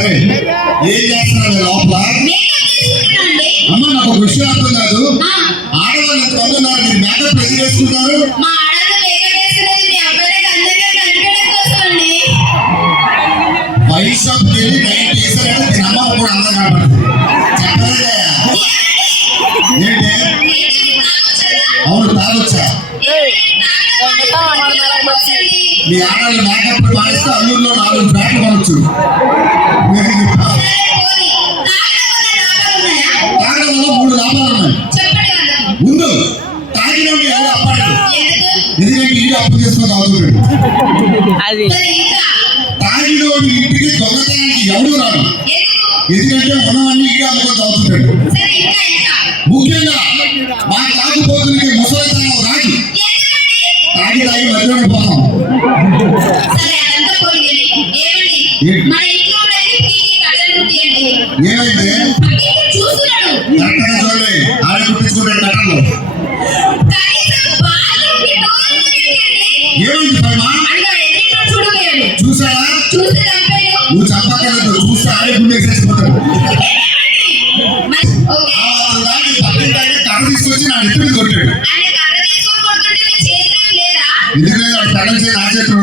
సరే ఏం చేస్తున్నారు లోపల? అమ్మ నాకు ఒక విషయం అర్థం కాదు. ఆడవాళ్ళు కొంటున్నారు, మీరు మేకప్ ఎందుకు వేసుకుంటారు? వైషాప్కి వెళ్ళి నైట్ వేసారంటే దీని అమ్మ కూడా అందం కనపడుతుంది. చెప్పలేదా? ఏంటి? అవును తాగొచ్చా? మీ ఆడవాళ్ళు మేకప్ మానేస్తే అల్లూరులో 4 ఫ్లాట్లు కొనొచ్చు. తాగడం వల్ల 3 లాభాలు ఉన్నాయి. ముందు తాగిన ఎవరు అప్పాడు, ఎందుకంటే ఇల్లు అప్పు చేసుకుని తాగుతున్నాడు. తాగిన ఇంటికి దొంగతనానికి ఎవరు రాడు, ఎందుకంటే ఉన్నవన్నీ ఇల్లు అమ్ముకొని తాగుతున్నాడు. ముఖ్యంగా మా తాగుబోతులకి ముసలితనం రాదు, తాగి తాగి మధ్యలో పోతాం. ఏమైంది? చూడండి ఆడ కుట్టించుకుంటాడు కట్టలు. ఏమైంది చూసారా? నువ్వు చెప్పక్కర్లేదు, చూస్తే ఆడే గుండె చచ్చిపోతాడు. కర్ర తీసుకొచ్చి నా నెత్తి మీద కొట్టాడు. ఎందుకంటే పెళ్ళం చేసి నా చేతిలో